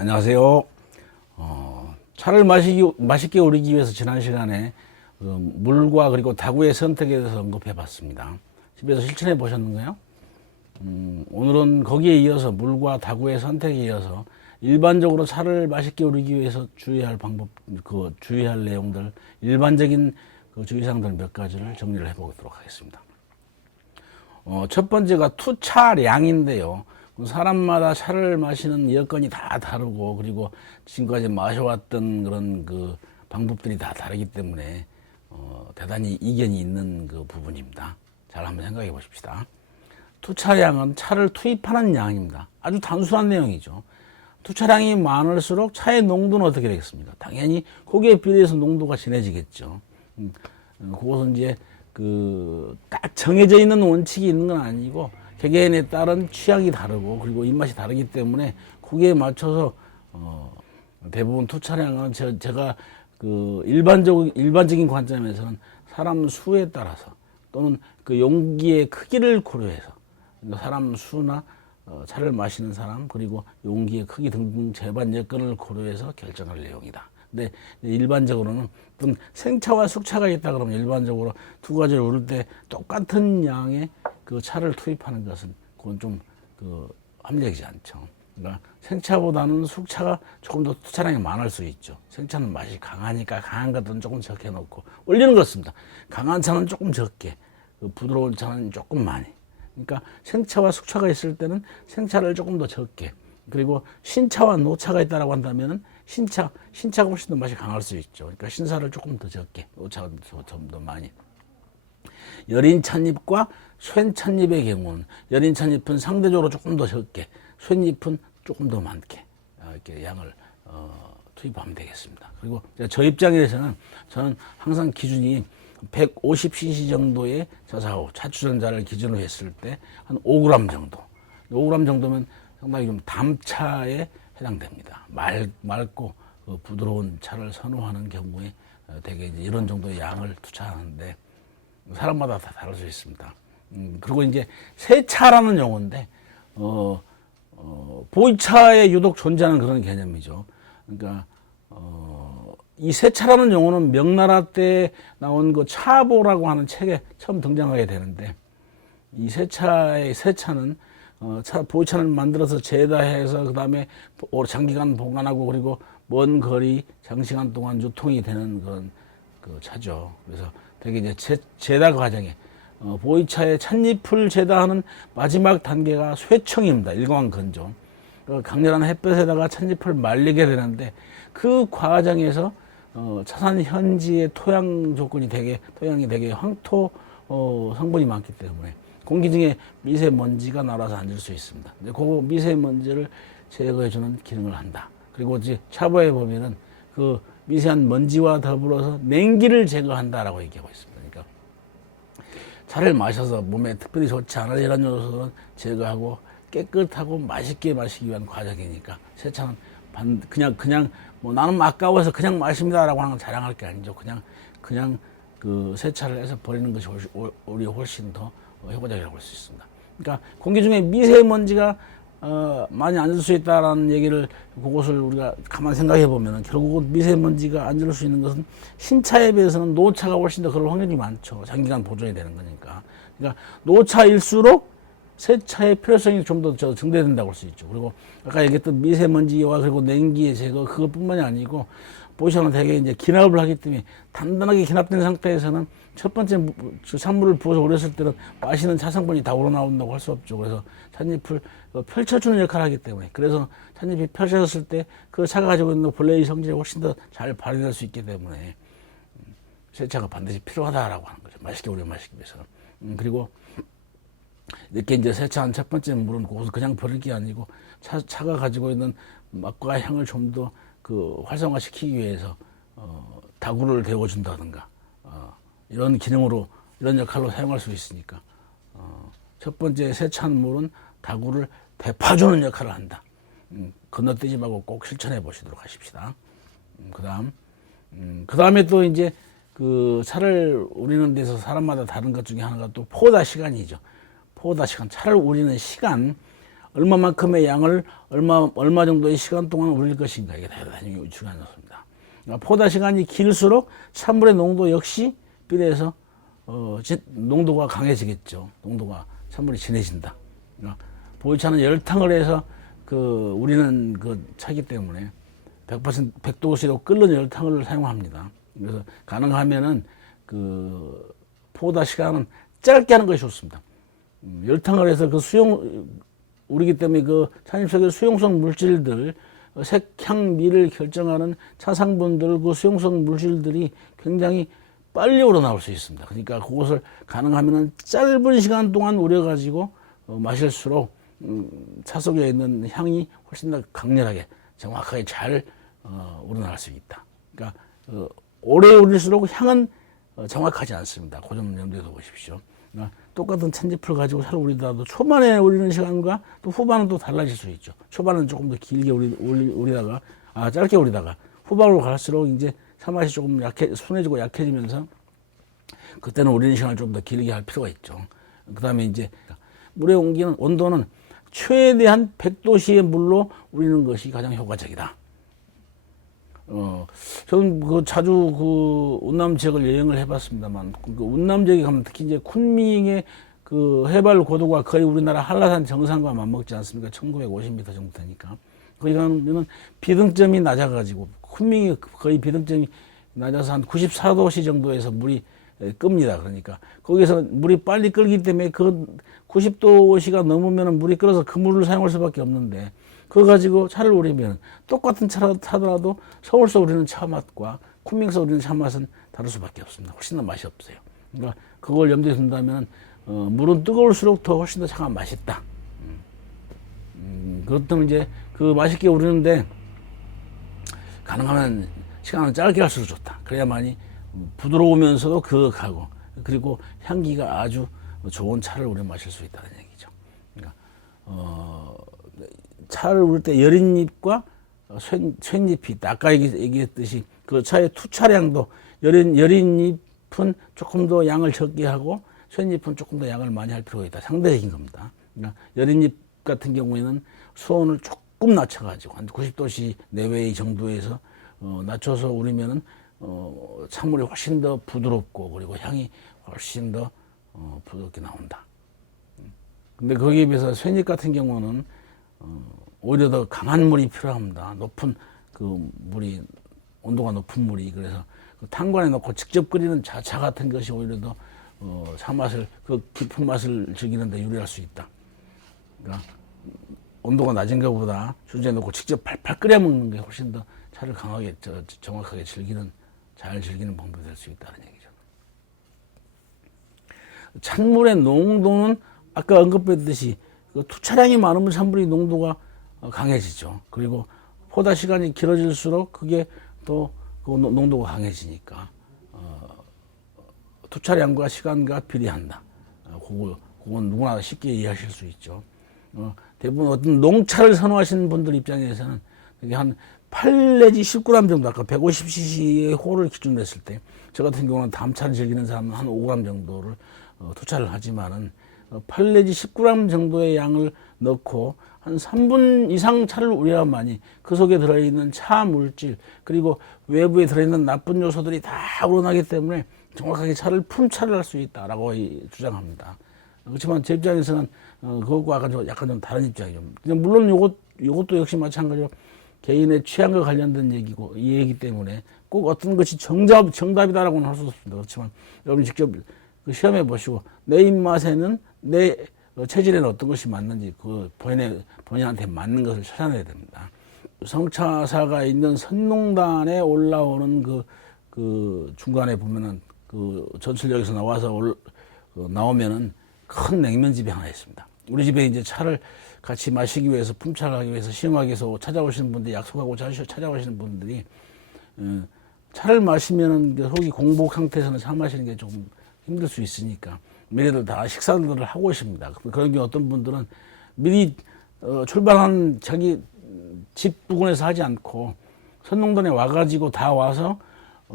안녕하세요. 차를 맛있게 우리기 위해서 지난 시간에 물과 그리고 다구의 선택에 대해서 언급해 봤습니다. 집에서 실천해 보셨는가요? 오늘은 거기에 이어서 물과 다구의 선택에 이어서 일반적으로 차를 맛있게 우리기 위해서 주의할 방법, 주의할 내용들, 일반적인 주의사항들 몇 가지를 정리를 해 보도록 하겠습니다. 첫 번째가 투차량인데요. 사람마다 차를 마시는 여건이 다 다르고, 그리고 지금까지 마셔왔던 그런 방법들이 다 다르기 때문에 대단히 이견이 있는 부분입니다. 잘 한번 생각해 보십시다. 투차량은 차를 투입하는 양입니다. 아주 단순한 내용이죠. 투차량이 많을수록 차의 농도는 어떻게 되겠습니까? 당연히 거기에 비례해서 농도가 진해지겠죠. 그것은 이제 딱 정해져 있는 원칙이 있는 건 아니고 개개인에 따른 취향이 다르고 그리고 입맛이 다르기 때문에 거기에 맞춰서 대부분 투차량은 제가 일반적인 관점에서는 사람 수에 따라서 또는 그 용기의 크기를 고려해서 사람 수나 차를 마시는 사람 그리고 용기의 크기 등등 재반 여건을 고려해서 결정할 내용이다. 근데 일반적으로는 어떤 생차와 숙차가 있다 그러면 일반적으로 두 가지를 고를 때 똑같은 양의 차를 투입하는 것은 그건 좀 합리적이지 않죠. 그러니까 생차보다는 숙차가 조금 더 투차량이 많을 수 있죠. 생차는 맛이 강하니까 강한 것들은 조금 적게 넣고 원리는 그렇습니다. 강한 차는 조금 적게, 부드러운 차는 조금 많이. 그러니까 생차와 숙차가 있을 때는 생차를 조금 더 적게, 그리고 신차와 노차가 있다라고 한다면은 신차가 훨씬 더 맛이 강할 수 있죠. 그러니까 신차를 조금 더 적게, 노차가 좀 더 많이. 여린 찻잎과 쇳 찻잎의 경우는 여린 찻잎은 상대적으로 조금 더 적게, 쇳잎은 조금 더 많게 이렇게 양을 투입하면 되겠습니다. 그리고 저 입장에서는 저는 항상 기준이 150cc 정도의 차주전자를 기준으로 했을 때 한 5g 정도. 5g 정도면 상당히 좀 담차에 해당됩니다. 맑고 부드러운 차를 선호하는 경우에 대개 이제 이런 정도의 양을 투자하는데 사람마다 다 다를 수 있습니다. 그리고 이제 세차라는 용어인데 보이차에 유독 존재하는 그런 개념이죠. 그러니까 이 세차라는 용어는 명나라 때 나온 차보라고 하는 책에 처음 등장하게 되는데 이 세차는 보이차를 만들어서 재다해서 그 다음에 장기간 보관하고 그리고 먼 거리 장시간 동안 유통이 되는 그런 차죠. 그래서 되게 이제 재다 과정에 보이차의 찻잎을 재다하는 마지막 단계가 쇠청입니다. 일광건조. 강렬한 햇볕에다가 찻잎을 말리게 되는데 그 과정에서 차산 현지의 토양이 되게 황토 성분이 많기 때문에 공기 중에 미세먼지가 날아서 앉을 수 있습니다. 근데 그 미세먼지를 제거해주는 기능을 한다. 그리고 이제 차보에 보면은 그 미세한 먼지와 더불어서 냉기를 제거한다라고 얘기하고 있습니다. 그러니까 차를 마셔서 몸에 특별히 좋지 않을 이런 요소는 제거하고 깨끗하고 맛있게 마시기 위한 과정이니까 세차는 그냥 뭐 나는 아까워서 그냥 마십니다라고 하는 건 자랑할 게 아니죠. 그냥 세차를 해서 버리는 것이 오히려 훨씬 더 효과적이라고 할 수 있습니다. 그러니까 공기 중에 미세먼지가 많이 앉을 수 있다라는 얘기를 그것을 우리가 가만 생각해 보면은 결국은 미세먼지가 앉을 수 있는 것은 신차에 비해서는 노차가 훨씬 더 그럴 확률이 많죠. 장기간 보존이 되는 거니까. 그러니까 노차일수록 세차의 필요성이 좀 더 증대된다고 할 수 있죠. 그리고 아까 얘기했던 미세먼지와 그리고 냉기의 제거 그것뿐만이 아니고 보시면 되게 이제 기납을 하기 때문에 단단하게 기납된 상태에서는 첫 번째 찬물을 부어서 우렸을 때는 마시는 차 성분이 다 우러나온다고 할 수 없죠. 그래서 찻잎을 펼쳐주는 역할을 하기 때문에 그래서 찻잎이 펼쳐졌을 때 그 차가 가지고 있는 본래의 성질이 훨씬 더 잘 발휘될 수 있기 때문에 세차가 반드시 필요하다라고 하는 거죠. 맛있게 우려 마시기 위해서는. 그리고 이렇게 이제 세차한 첫 번째 물은 그것을 그냥 버릴 게 아니고 차가 가지고 있는 맛과 향을 좀 더 활성화시키기 위해서 다구를 데워준다든가 이런 기능으로 이런 역할로 사용할 수 있으니까 첫 번째 세차한 물은 다구를 데파주는 역할을 한다. 건너뛰지 말고 꼭 실천해 보시도록 하십시다. 그 다음에 또 이제 차를 우리는 데서 사람마다 다른 것 중에 하나가 또 포다 시간이죠. 포다 시간, 차를 우리는 시간. 얼마만큼의 양을 얼마 정도의 시간 동안 우릴 것인가, 이게 대단히 중요한 것입니다. 그러니까 포다 시간이 길수록 찬물의 농도 역시 비례해서 농도가 강해지겠죠. 농도가 찬물이 진해진다. 그러니까 보이차는 열탕을 해서 우리는 차기 때문에 100% 100도씨로 끓는 열탕을 사용합니다. 그래서 가능하면은 포다 시간은 짧게 하는 것이 좋습니다. 열탕을 해서 우리기 때문에 차잎 속의 수용성 물질들, 색, 향, 미를 결정하는 차상분들, 수용성 물질들이 굉장히 빨리 우러나올 수 있습니다. 그러니까 그것을 가능하면은 짧은 시간 동안 우려가지고 마실수록 차 속에 있는 향이 훨씬 더 강렬하게, 정확하게 잘 우러날 수 있다. 그러니까 오래 우릴수록 향은 정확하지 않습니다. 그 점 염두에 두십시오. 그러니까 똑같은 찻잎을 가지고 차를 우리더라도 초반에 우리는 시간과 또 후반은 또 달라질 수 있죠. 초반은 조금 더 길게 우리다가 짧게 우리다가 후반으로 갈수록 이제 차맛이 조금 순해지고 약해지면서 그때는 우리는 시간을 좀 더 길게 할 필요가 있죠. 그 다음에 이제 물의 온도는 최대한 100도씨의 물로 우리는 것이 가장 효과적이다. 저는 자주 운남 지역을 여행을 해봤습니다만, 운남 지역에 가면 특히 이제 쿤밍의 해발 고도가 거의 우리나라 한라산 정상과 맞먹지 않습니까? 1950m 정도 되니까. 거기 가면은 비등점이 낮아가지고, 쿤밍이 거의 비등점이 낮아서 한 94도씨 정도에서 물이 끕니다. 그러니까 거기서 물이 빨리 끓기 때문에 90도씨가 넘으면 물이 끓어서 그 물을 사용할 수밖에 없는데, 그거 가지고 차를 우리면 똑같은 차를 타더라도 서울서 우리는 차 맛과 쿤밍에서 우리는 차 맛은 다를 수밖에 없습니다. 훨씬 더 맛이 없어요. 그러니까 그걸 염두에 둔다면 물은 뜨거울수록 더 훨씬 더 차가 맛있다. 그렇다면 이제 맛있게 우리는데 가능하면 시간을 짧게 할수록 좋다. 그래야만이 부드러우면서도 그윽하고, 그리고 향기가 아주 좋은 차를 우리는 마실 수 있다는 얘기죠. 그러니까 차를 우릴 때 여린 잎과 쇳잎이 있다. 아까 얘기했듯이 그 차의 투차량도 여린 잎은 조금 더 양을 적게 하고 쇳잎은 조금 더 양을 많이 할 필요가 있다. 상대적인 겁니다. 그러니까 여린 잎 같은 경우에는 수온을 조금 낮춰가지고 한 90도씨 내외의 정도에서 낮춰서 우리면은 찬물이 훨씬 더 부드럽고, 그리고 향이 훨씬 더 부드럽게 나온다. 근데 거기에 비해서 쇳잎 같은 경우는 오히려 더 강한 물이 필요합니다. 높은 물이, 온도가 높은 물이. 그래서 탄관에 넣고 직접 끓이는 차 같은 것이 오히려 더 차맛을, 깊은 맛을 즐기는 데 유리할 수 있다. 그러니까 온도가 낮은 것보다 수저에 넣고 직접 팔팔 끓여 먹는 게 훨씬 더 차를 강하게, 정확하게 잘 즐기는 방법이 될 수 있다는 얘기죠. 찬물의 농도는 아까 언급했듯이 투차량이 많으면 찬물의 농도가 강해지죠. 그리고 포다 시간이 길어질수록 그게 또 농도가 강해지니까 투차량과 시간과 비례한다. 그건 누구나 쉽게 이해하실 수 있죠. 대부분 어떤 농차를 선호하시는 분들 입장에서는 그게 한 8 내지 19g 정도, 아까 150cc의 호를 기준으로 했을 때, 저 같은 경우는 담차를 즐기는 사람은 한 5g 정도를 투차를 하지만은 8 내지 19g 정도의 양을 넣고 한 3분 이상 차를 우려야만이 그 속에 들어있는 차 물질, 그리고 외부에 들어있는 나쁜 요소들이 다 우러나기 때문에 정확하게 품차를 할 수 있다라고 주장합니다. 그렇지만 제 입장에서는 그것과 약간 좀 다른 입장이죠. 물론 요것도 역시 마찬가지로 개인의 취향과 관련된 얘기고, 이 얘기 때문에 꼭 어떤 것이 정답이다라고는 할 수 없습니다. 그렇지만 여러분 직접 시험해 보시고 내 입맛에는, 내 체질에는 어떤 것이 맞는지 본인한테 맞는 것을 찾아내야 됩니다. 성차사가 있는 선농단에 올라오는 중간에 보면은 전철역에서 나오면은 큰 냉면집이 하나 있습니다. 우리 집에 이제 차를 같이 마시기 위해서, 품차를 하기 위해서 시음하기 위해서 찾아오시는 분들이, 약속하고 찾아오시는 분들이 차를 마시면은 속이 공복 상태에서는 차 마시는 게 조금 힘들 수 있으니까 미리들 다 식사들을 하고 오십니다. 그런 경우 어떤 분들은 미리 출발한 자기 집 부근에서 하지 않고 선농단에 와가지고 다 와서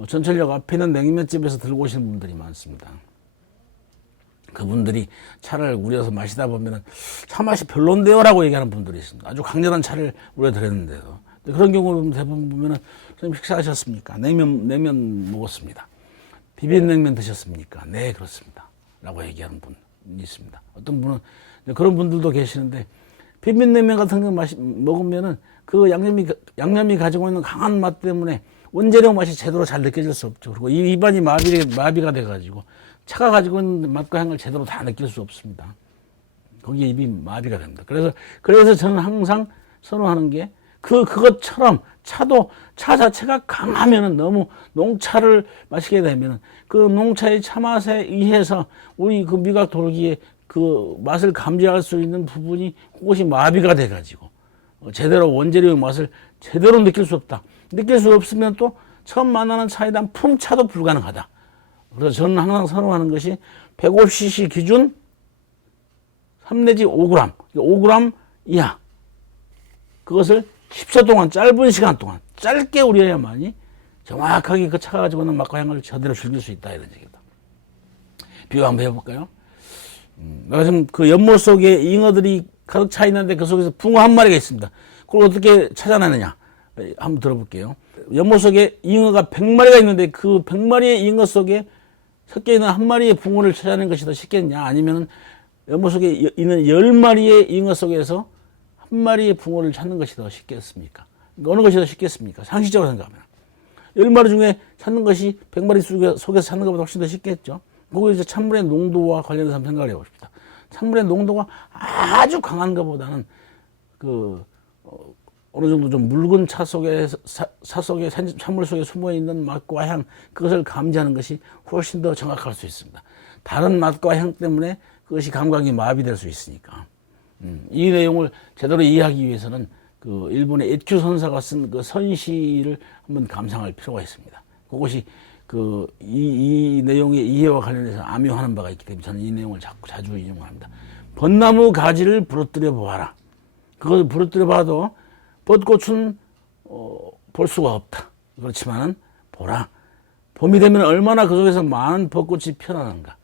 전철역 앞에 있는 냉면집에서 들고 오시는 분들이 많습니다. 그분들이 차를 우려서 마시다 보면은 차 맛이 별론데요라고 얘기하는 분들이 있습니다. 아주 강렬한 차를 우려드렸는데도 그런 경우 대부분 보면은 선생님 식사하셨습니까? 냉면 먹었습니다. 비빔냉면 드셨습니까? 네, 그렇습니다. 라고 얘기하는 분이 있습니다. 어떤 분은 그런 분들도 계시는데 비빔냉면 같은 거 먹으면은 그 양념이 가지고 있는 강한 맛 때문에 원재료 맛이 제대로 잘 느껴질 수 없죠. 그리고 입안이 마비가 돼가지고 차가 가지고 있는 맛과 향을 제대로 다 느낄 수 없습니다. 거기에 입이 마비가 됩니다. 그래서 저는 항상 선호하는 게 그것처럼 차 자체가 강하면은 너무 농차를 마시게 되면은 그 농차의 차 맛에 의해서 우리 그 미각 돌기에 그 맛을 감지할 수 있는 부분이 그것이 마비가 돼가지고 제대로 원재료의 맛을 제대로 느낄 수 없다. 느낄 수 없으면 또 처음 만나는 차에 대한 품차도 불가능하다. 그래서 저는 항상 선호하는 것이 150cc 기준 3 내지 5g, 5g 이하. 그것을 10초 동안, 짧은 시간 동안, 짧게 우려야만이 정확하게 그 차가 가지고 있는 맛과 향을 제대로 즐길 수 있다. 이런 얘기입니다. 비교 한번 해볼까요? 내가 지금 그 연못 속에 잉어들이 가득 차 있는데 그 속에서 붕어 한 마리가 있습니다. 그걸 어떻게 찾아내느냐? 한번 들어볼게요. 연못 속에 잉어가 100마리가 있는데 그 100마리의 잉어 속에 섞여 있는 한 마리의 붕어를 찾아내는 것이 더 쉽겠냐? 아니면 연못 속에 있는 10마리의 잉어 속에서 한 마리의 붕어를 찾는 것이 더 쉽겠습니까? 어느 것이 더 쉽겠습니까? 상식적으로 생각하면. 10마리 중에 찾는 것이 100마리 속에서 찾는 것보다 훨씬 더 쉽겠죠? 거기서 찬물의 농도와 관련해서 한번 생각을 해봅시다. 찬물의 농도가 아주 강한 것보다는 어느 정도 좀 묽은 차 속에 찬물 속에 숨어 있는 맛과 향, 그것을 감지하는 것이 훨씬 더 정확할 수 있습니다. 다른 맛과 향 때문에 그것이 감각이 마비될 수 있으니까. 이 내용을 제대로 이해하기 위해서는 그 일본의 에큐 선사가 쓴 그 선시를 한번 감상할 필요가 있습니다. 그것이 이 내용의 이해와 관련해서 암요하는 바가 있기 때문에 저는 이 내용을 자주 인용합니다. 벚나무 가지를 부러뜨려 보아라. 그것을 부러뜨려 봐도 벚꽃은 볼 수가 없다. 그렇지만은 보라. 봄이 되면 얼마나 그 속에서 많은 벚꽃이 피어나는가.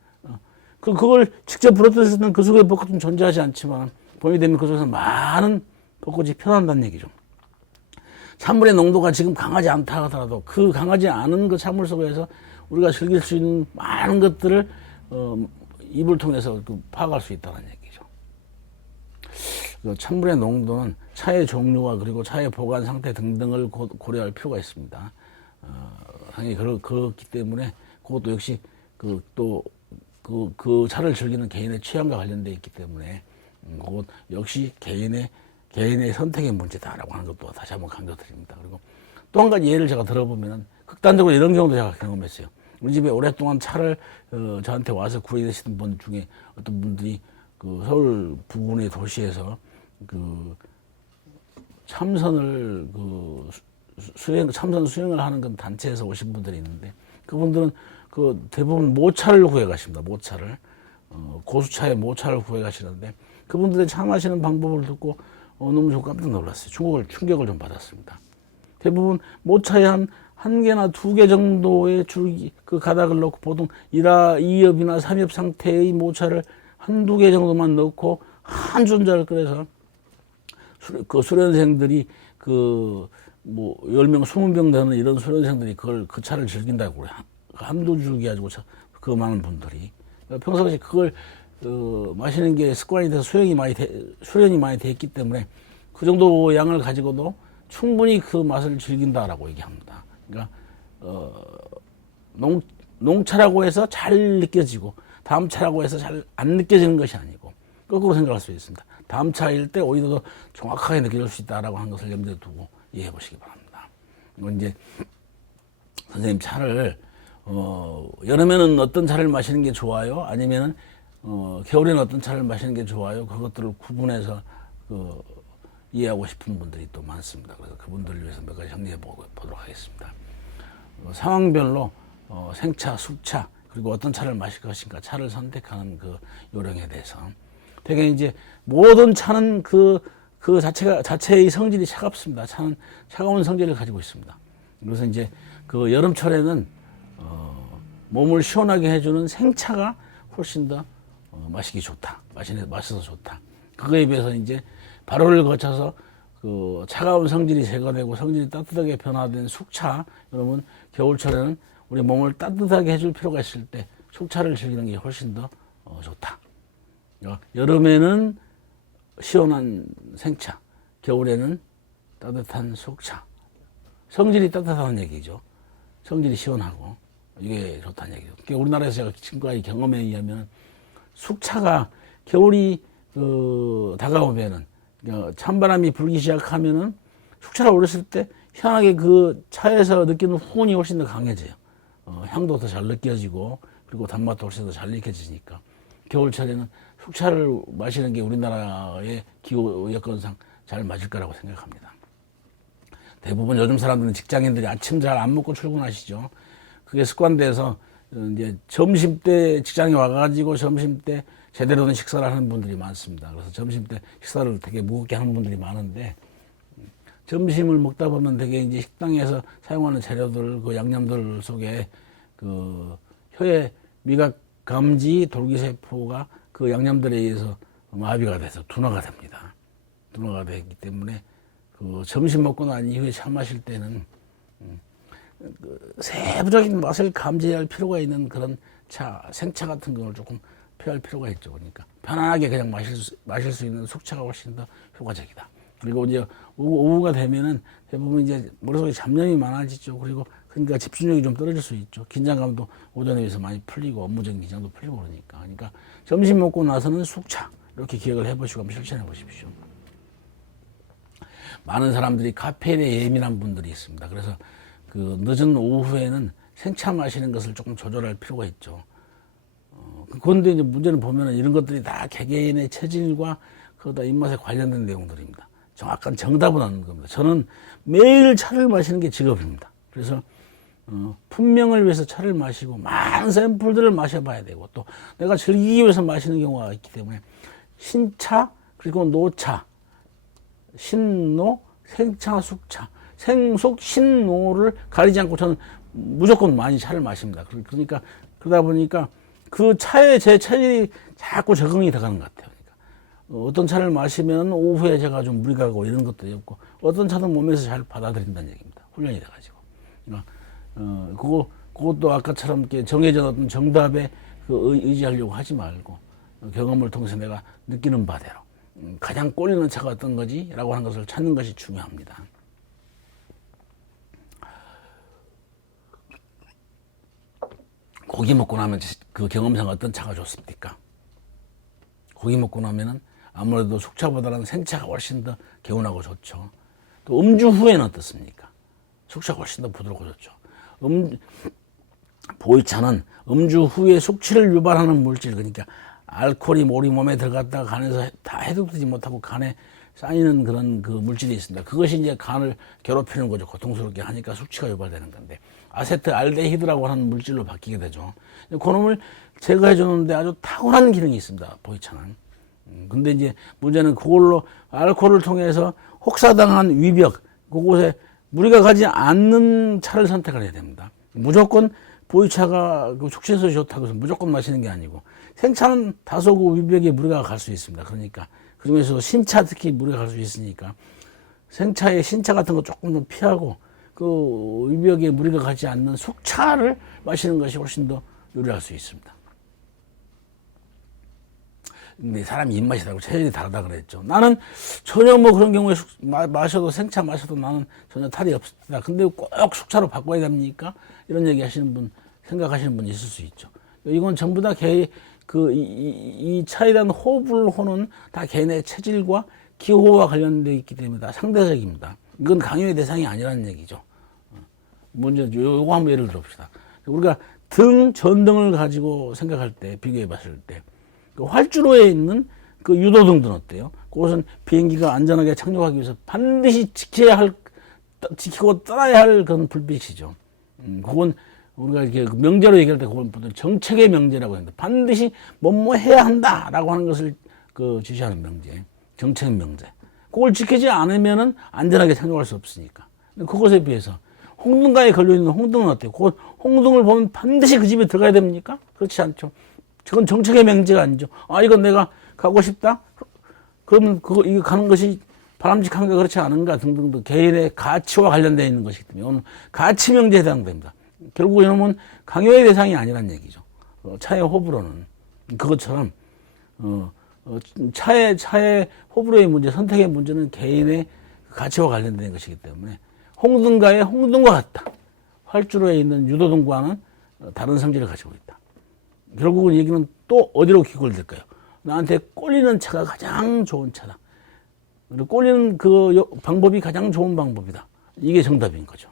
그걸 직접 부러뜨렸을 때는 그 속에 벚꽃은 존재하지 않지만 봄이 되면 그 속에서 많은 벚꽃이 피어난다는 얘기죠. 찬물의 농도가 지금 강하지 않다 하더라도 그 강하지 않은 그 찬물 속에서 우리가 즐길 수 있는 많은 것들을 입을 통해서 파악할 수 있다는 얘기죠. 찬물의 농도는 차의 종류와 그리고 차의 보관 상태 등등을 고려할 필요가 있습니다. 상당히 그렇기 때문에 그것도 역시 그 차를 즐기는 개인의 취향과 관련되어 있기 때문에 그것 역시 개인의 선택의 문제다라고 하는 것도 다시 한번 강조드립니다. 그리고 또 한 가지 예를 제가 들어보면 극단적으로 이런 경우도 제가 경험했어요. 우리 집에 오랫동안 차를 저한테 와서 구입하시던 분 중에 어떤 분들이 그 서울 부근의 도시에서 그 참선 수행을 하는 그 단체에서 오신 분들이 있는데 그분들은 그 대부분 모차를 구해 가십니다. 모차를 고수차에 모차를 구해 가시는데 그분들의 차 마시는 방법을 듣고 너무 좀 깜짝 놀랐어요. 충격을 좀 받았습니다. 대부분 모차에 한 개나 2개 정도의 그 가닥을 넣고 보통 2엽이나 3엽 상태의 모차를 1-2개 정도만 넣고 한 존자를 끓여서 그 수련생들이 10명, 20명 되는 이런 수련생들이 그 차를 즐긴다고 그래요. 한두 줄기 가지고 그 많은 분들이. 평상시 그걸 마시는 게 습관이 돼서 수련이 많이 돼 있기 때문에 그 정도 양을 가지고도 충분히 그 맛을 즐긴다라고 얘기합니다. 그러니까 농차라고 해서 잘 느껴지고 다음 차라고 해서 잘 안 느껴지는 것이 아니고 거꾸로 생각할 수 있습니다. 다음 차일 때 오히려 더 정확하게 느껴질 수 있다라고 하는 것을 염두에 두고 이해해 보시기 바랍니다. 이건 이제 선생님 차를 여름에는 어떤 차를 마시는 게 좋아요? 아니면은 겨울에는 어떤 차를 마시는 게 좋아요? 그것들을 구분해서 이해하고 싶은 분들이 또 많습니다. 그래서 그분들을 위해서 몇 가지 정리해 보도록 하겠습니다. 상황별로 생차, 숙차, 그리고 어떤 차를 마실 것인가, 차를 선택하는 그 요령에 대해서. 되게 이제 모든 차는 그 자체의 성질이 차갑습니다. 차는 차가운 성질을 가지고 있습니다. 그래서 이제 그 여름철에는 몸을 시원하게 해주는 생차가 훨씬 더 마시기 좋다. 마셔서 좋다. 그거에 비해서 이제 발효를 거쳐서 그 차가운 성질이 제거되고 성질이 따뜻하게 변화된 숙차, 여러분 겨울철에는 우리 몸을 따뜻하게 해줄 필요가 있을 때 숙차를 즐기는 게 훨씬 더 좋다. 여름에는 시원한 생차, 겨울에는 따뜻한 숙차. 성질이 따뜻하다는 얘기죠. 성질이 시원하고 이게 좋다는 얘기죠. 그러니까 우리나라에서 제가 지금까지 경험에 의하면 숙차가 겨울이 다가오면은 찬바람이 불기 시작하면은 숙차를 올렸을 때 희한하게 그 차에서 느끼는 후운이 훨씬 더 강해져요. 향도 더 잘 느껴지고 그리고 단맛도 훨씬 더 잘 느껴지니까 겨울철에는 숙차를 마시는 게 우리나라의 기후 여건상 잘 맞을 거라고 생각합니다. 대부분 요즘 사람들은 직장인들이 아침 잘 안 먹고 출근하시죠. 그게 습관돼서 이제 점심 때 직장에 와가지고 점심 때 제대로 된 식사를 하는 분들이 많습니다. 그래서 점심 때 식사를 되게 무겁게 하는 분들이 많은데 점심을 먹다 보면 되게 이제 식당에서 사용하는 재료들, 그 양념들 속에 그 혀의 미각 감지 돌기세포가 그 양념들에 의해서 마비가 돼서 둔화가 됩니다. 둔화가 되기 때문에 그 점심 먹고 난 이후에 차 마실 때는 그 세부적인 맛을 감지할 필요가 있는 그런 차, 생차 같은 걸 조금 피할 필요가 있죠. 그러니까 편안하게 그냥 마실 수 있는 숙차가 훨씬 더 효과적이다. 그리고 이제 오후가 되면은 대부분 이제 머릿속에 잡념이 많아지죠. 그리고 그러니까 집중력이 좀 떨어질 수 있죠. 긴장감도 오전에 비해서 많이 풀리고 업무적인 긴장도 풀리고 그러니까 점심 먹고 나서는 숙차 이렇게 기억을 해보시고 한번 실천해 보십시오. 많은 사람들이 카페인에 예민한 분들이 있습니다. 그래서 그 늦은 오후에는 생차 마시는 것을 조금 조절할 필요가 있죠. 그런데 이제 문제는 보면은 이런 것들이 다 개개인의 체질과 그러다 입맛에 관련된 내용들입니다. 정확한 정답은 없는 겁니다. 저는 매일 차를 마시는 게 직업입니다. 그래서 품명을 위해서 차를 마시고 많은 샘플들을 마셔봐야 되고 또 내가 즐기기 위해서 마시는 경우가 있기 때문에 신차 그리고 노차, 신노, 생차, 숙차, 생속, 신노를 가리지 않고 저는 무조건 많이 차를 마십니다. 그러니까 그러다 보니까 그 차에 제 체질이 자꾸 적응이 돼가는 것 같아요. 그러니까 어떤 차를 마시면 오후에 제가 좀 무리 가고 이런 것도 없고 어떤 차는 몸에서 잘 받아들인다는 얘기입니다. 훈련이 돼가지고. 그러니까 그것도 아까처럼 이렇게 정해진 어떤 정답에 의지하려고 하지 말고 경험을 통해서 내가 느끼는 바대로 가장 꼴리는 차가 어떤 거지? 라고 하는 것을 찾는 것이 중요합니다. 고기 먹고 나면 그 경험상 어떤 차가 좋습니까? 고기 먹고 나면은 아무래도 숙차보다는 생차가 훨씬 더 개운하고 좋죠. 또 음주 후에는 어떻습니까? 숙차가 훨씬 더 부드럽고 좋죠. 보이차는 음주 후에 숙취를 유발하는 물질, 그러니까 알코올이 우리 몸에 들어갔다가 간에서 다 해독되지 못하고 간에 쌓이는 그런 그 물질이 있습니다. 그것이 이제 간을 괴롭히는 거죠. 고통스럽게 하니까 숙취가 유발되는 건데 아세트알데히드라고 하는 물질로 바뀌게 되죠. 그놈을 제거해 주는데 아주 탁월한 기능이 있습니다. 보이차는. 근데 이제 문제는 그걸로 알코올을 통해서 혹사당한 위벽, 그곳에 무리가 가지 않는 차를 선택을 해야 됩니다. 무조건 보이차가 그 숙취해서 좋다고 해서 무조건 마시는 게 아니고 생차는 다소 그 위벽에 무리가 갈 수 있습니다. 그러니까 그중에서 신차 특히 무리가 갈 수 있으니까 생차에 신차 같은 거 조금 좀 피하고 그 위벽에 무리가 가지 않는 숙차를 마시는 것이 훨씬 더 유리할 수 있습니다. 근데 사람이 입맛이 다르고 체질이 다르다 그랬죠. 나는 전혀 뭐 그런 경우에 마셔도 생차 마셔도 나는 전혀 탈이 없습니다. 근데 꼭 숙차로 바꿔야 됩니까? 이런 얘기 하시는 분, 생각하시는 분이 있을 수 있죠. 이건 전부 다 이 차에 대한 호불호는 다 개인의 체질과 기호와 관련되어 있기 때문에 다 상대적입니다. 이건 강요의 대상이 아니라는 얘기죠. 먼저 요거 한번 예를 들어봅시다. 우리가 등, 전등을 가지고 생각할 때, 비교해 봤을 때, 그 활주로에 있는 그 유도등들은 어때요? 그것은 비행기가 안전하게 착륙하기 위해서 반드시 지키고 따라야 할 그런 불빛이죠. 그건 우리가 이렇게 명제로 얘기할 때 그건 보통 정책의 명제라고 하는데 반드시 뭐뭐 해야 한다라고 하는 것을 그 지시하는 명제, 정책 명제. 그걸 지키지 않으면은 안전하게 착륙할 수 없으니까. 그것에 비해서 홍등가에 걸려 있는 홍등은 어때요? 그 홍등을 보면 반드시 그 집에 들어가야 됩니까? 그렇지 않죠. 그건 정책의 명제가 아니죠. 아, 이건 내가 가고 싶다? 그러면 이거 가는 것이 바람직한가 그렇지 않은가 등등등 개인의 가치와 관련되어 있는 것이기 때문에 오늘 가치 명제에 해당됩니다. 결국 이놈은 강요의 대상이 아니란 얘기죠. 차의 호불호는. 그것처럼, 차의 호불호의 문제, 선택의 문제는 개인의 가치와 관련된 것이기 때문에 홍등가의 홍등과 같다. 활주로에 있는 유도등과는 다른 성질을 가지고 있다. 결국은 얘기는 또 어디로 귀결될까요? 나한테 꼴리는 차가 가장 좋은 차다. 그리고 꼴리는 그 방법이 가장 좋은 방법이다. 이게 정답인 거죠.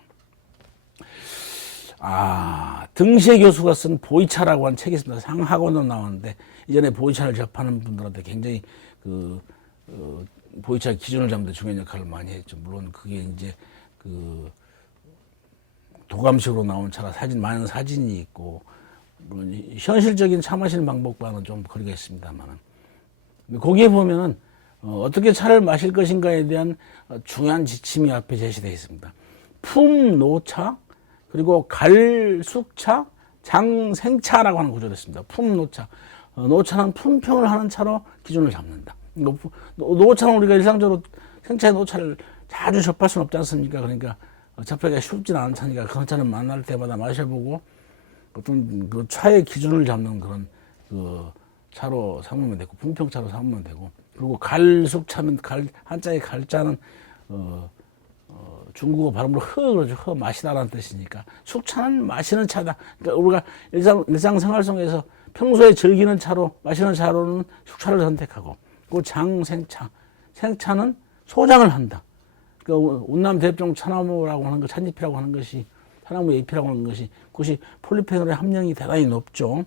등시의 교수가 쓴 보이차라고 하는 책이 있습니다. 상학원으로 나왔는데 이전에 보이차를 접하는 분들한테 굉장히 보이차 기준을 잡는 데 중요한 역할을 많이 했죠. 물론 그게 이제 도감식으로 나온 차라 많은 사진이 있고 물론 현실적인 차 마시는 방법과는 좀 거리가 있습니다만 거기에 보면은 어떻게 차를 마실 것인가에 대한 중요한 지침이 앞에 제시되어 있습니다. 품노차 그리고 갈숙차 장생차라고 하는 구조가 있습니다. 품노차 노차는 품평을 하는 차로 기준을 잡는다. 노차는 우리가 일상적으로 생차의 노차를 자주 접할 수는 없지 않습니까? 그러니까 접하기가 쉽지는 않은 차니까 그런 차는 만날 때마다 마셔보고 어떤 그 차의 기준을 잡는 그런 차로 삼으면 되고 품평차로 삼으면 되고 그리고 갈숙차면 한자의 갈자는 중국어 발음으로 그러죠. 마시다라는 뜻이니까 숙차는 마시는 차다. 그러니까 우리가 일상생활 속에서 평소에 즐기는 차로 마시는 차로는 숙차를 선택하고 그 장생차 생차는 소장을 한다. 그 운남 대종 차나무라고 하는 거 찻잎이라고 하는 것이 차나무 잎이라고 하는 것이 그것이 폴리페놀의 함량이 대단히 높죠.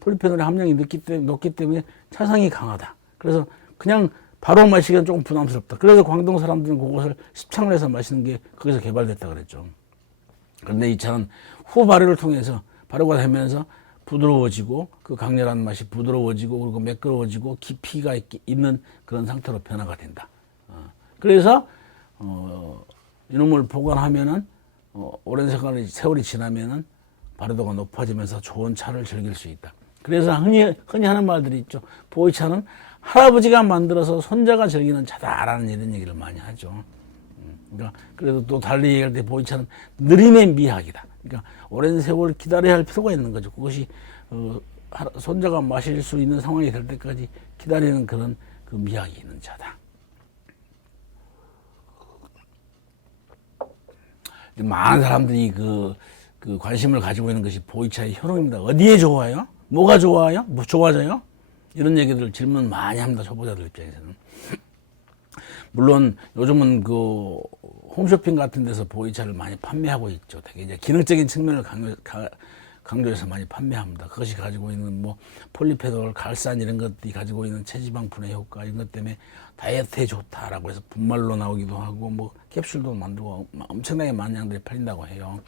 폴리페놀의 함량이 높기 때문에 차상이 강하다. 그래서 그냥 바로 마시기는 조금 부담스럽다. 그래서 광동 사람들은 그것을 습창을 해서 마시는 게 거기서 개발됐다 그랬죠. 그런데 이 차는 후 발효를 통해서 발효가 되면서 부드러워지고 그 강렬한 맛이 부드러워지고 그리고 매끄러워지고 깊이가 있는 그런 상태로 변화가 된다. 그래서 이놈을 보관하면은 오랜 세월이 지나면은 발효도가 높아지면서 좋은 차를 즐길 수 있다. 그래서 흔히 하는 말들이 있죠. 보이차는 할아버지가 만들어서 손자가 즐기는 차다라는 이런 얘기를 많이 하죠. 그러니까 그래도 또 달리 얘기할 때 보이차는 느림의 미학이다. 그러니까 오랜 세월 기다려야 할 필요가 있는 거죠. 그것이 손자가 마실 수 있는 상황이 될 때까지 기다리는 그런 그 미학이 있는 차다. 많은 사람들이 그 관심을 가지고 있는 것이 보이차의 효능입니다. 어디에 좋아요? 뭐가 좋아요? 뭐 좋아져요? 이런 얘기들 질문 많이 합니다. 초보자들 입장에서는. 물론 요즘은 그 홈쇼핑 같은 데서 보이차를 많이 판매하고 있죠. 되게 이제 기능적인 측면을 강조해서 많이 판매합니다. 그것이 가지고 있는 뭐 폴리페놀, 갈산 이런 것들이 가지고 있는 체지방 분해 효과 이런 것 때문에 다이어트에 좋다라고 해서 분말로 나오기도 하고 뭐 캡슐도 만들고 엄청나게 많은 양들이 팔린다고 해요.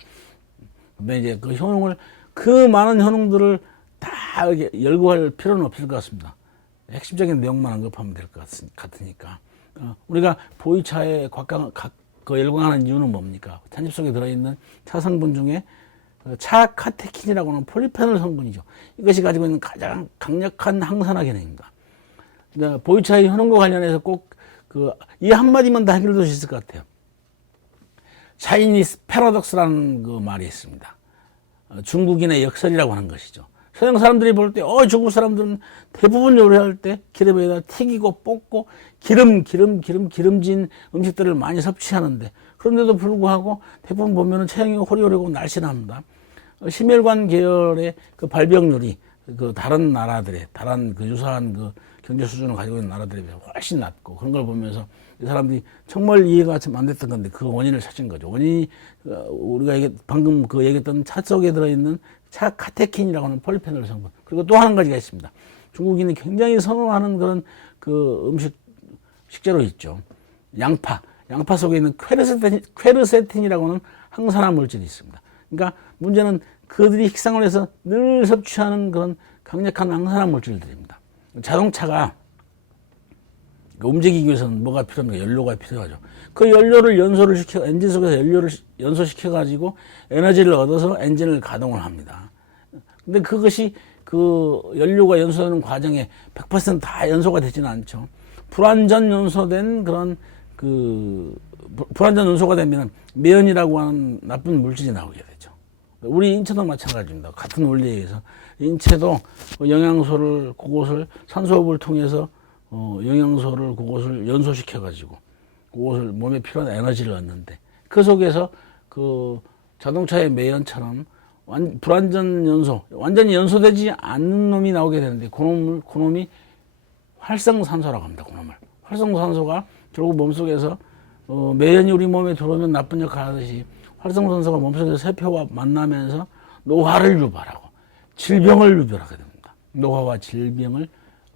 근데 이제 그 효능을 그 많은 효능들을 다 이렇게 열거할 필요는 없을 것 같습니다. 핵심적인 내용만 언급하면 될 것 같으니까. 우리가 보이차에 열광하는 이유는 뭡니까? 찻잎 속에 들어있는 차 성분 중에 차카테킨이라고 하는 폴리페놀 성분이죠. 이것이 가지고 있는 가장 강력한 항산화 기능입니다. 보이차의 효능과 관련해서 꼭 이 한마디만 다 해결될 수 있을 것 같아요. 차이니스 패러독스라는 그 말이 있습니다. 중국인의 역설이라고 하는 것이죠. 서양 사람들이 볼 때, 중국 사람들은 대부분 요리할 때 기름에다 튀기고 볶고 기름진 음식들을 많이 섭취하는데, 그런데도 불구하고 대부분 보면은 체형이 호리호리고 날씬합니다. 심혈관 계열의 그 발병률이 그 다른 그 유사한 그 경제 수준을 가지고 있는 나라들에 비해서 훨씬 낮고 그런 걸 보면서 이 사람들이 정말 이해가 좀 안 됐던 건데 그 원인을 찾은 거죠. 원인이 우리가 방금 그 얘기했던 차 속에 들어있는 차 카테킨이라고 하는 폴리페놀 성분. 그리고 또 한 가지가 있습니다. 중국인이 굉장히 선호하는 그런 그 식재료 있죠. 양파 속에 있는 퀘르세틴이라고 하는 항산화 물질이 있습니다. 그러니까 문제는 그들이 식생활에서 늘 섭취하는 그런 강력한 항산화 물질들입니다. 자동차가 움직이기 위해서는 뭐가 필요합니까? 연료가 필요하죠. 그 연료를 엔진 속에서 연료를 연소시켜가지고 에너지를 얻어서 엔진을 가동을 합니다. 근데 그것이 그 연료가 연소되는 과정에 100%다 연소가 되지는 않죠. 불완전 연소된 그런 불완전 연소가 되면 매연이라고 하는 나쁜 물질이 나오게 되죠. 우리 인체도 마찬가지입니다. 같은 원리에 의해서 인체도 영양소를 그것을 산소호흡을 통해서 영양소를 그것을 연소시켜 가지고 그것을 몸에 필요한 에너지를 얻는데 그 속에서 그 자동차의 매연처럼 불완전 연소, 완전히 연소되지 않는 놈이 나오게 되는데 그놈이 활성산소라고 합니다. 그놈을 활성산소가 결국 몸속에서 매연이 우리 몸에 들어오면 나쁜 역할을 하듯이 활성산소가 몸속에서 세포와 만나면서 노화를 유발하고 질병을 유발하게 됩니다. 노화와 질병을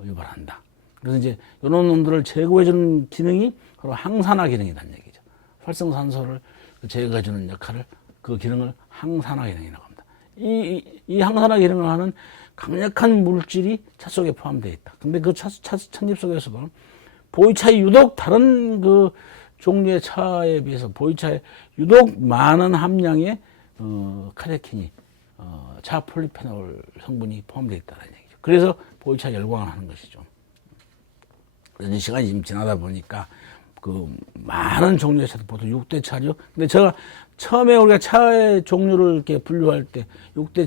유발한다. 그래서 이제 이런 놈들을 제거해주는 기능이 바로 항산화 기능이라는 얘기죠. 활성산소를 제거해주는 역할을 그 기능을 항산화 기능이라고 합니다. 이 항산화 기능을 하는 강력한 물질이 차 속에 포함되어 있다. 근데 그 찻잎 속에서도 보이차에 유독 다른 그 종류의 차에 비해서 보이차에 유독 많은 함량의 카테킨이 차 폴리페놀 성분이 포함되어 있다는 얘기죠. 그래서 보이차 열광을 하는 것이죠. 그래서 시간이 좀 지나다 보니까 그 많은 종류의 차도 보통 6대 차류. 근데 제가 처음에 우리가 차의 종류를 이렇게 분류할 때 6대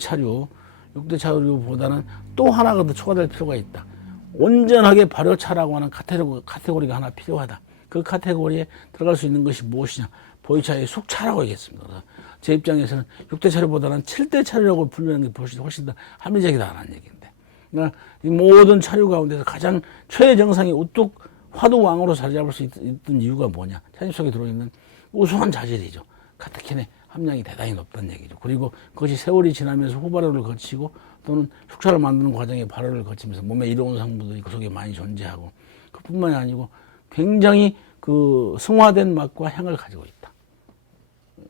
차류보다는 또 하나가 더 추가될 필요가 있다. 온전하게 발효차라고 하는 카테고리가 하나 필요하다. 그 카테고리에 들어갈 수 있는 것이 무엇이냐? 보이차의 숙차라고 얘기했습니다. 그래서 제 입장에서는 6대 차류보다는 7대 차류라고 분류하는 게 훨씬 더 합리적이다라는 얘기인데. 그러니까 이 모든 차류 가운데서 가장 최대 정상이 우뚝 화두왕으로 자리 잡을 수 있던 이유가 뭐냐? 차잎 속에 들어있는 우수한 자질이죠. 카테킨의 함량이 대단히 높다는 얘기죠. 그리고 그것이 세월이 지나면서 후발효를 거치고 또는 숙차를 만드는 과정에 발효를 거치면서 몸에 이로운 성분들이 그 속에 많이 존재하고 그뿐만이 아니고 굉장히 그 승화된 맛과 향을 가지고 있다.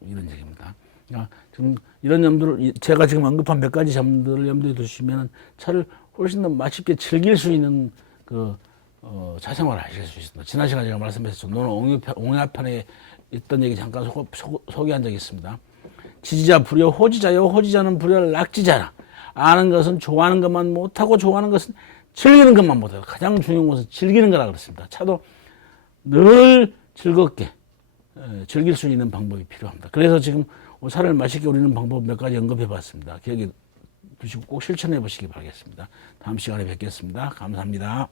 이런 얘기입니다. 그러니까 지금 이런 점들을 제가 지금 언급한 몇 가지 점들을 염두에 두시면 차를 훨씬 더 맛있게 즐길 수 있는 차 생활을 하실 수 있습니다. 지난 시간에 제가 말씀드렸죠. 너는 옹야편에 있던 얘기 잠깐 소개한 적이 있습니다. 지지자 불여 호지자요. 호지자는 불여를 낙지자라. 아는 것은 좋아하는 것만 못하고 좋아하는 것은 즐기는 것만 못해요. 가장 중요한 것은 즐기는 거라 그랬습니다. 차도 늘 즐겁게 즐길 수 있는 방법이 필요합니다. 그래서 지금 차를 맛있게 우리는 방법 몇 가지 언급해 봤습니다. 기억에 두시고 꼭 실천해 보시기 바라겠습니다. 다음 시간에 뵙겠습니다. 감사합니다.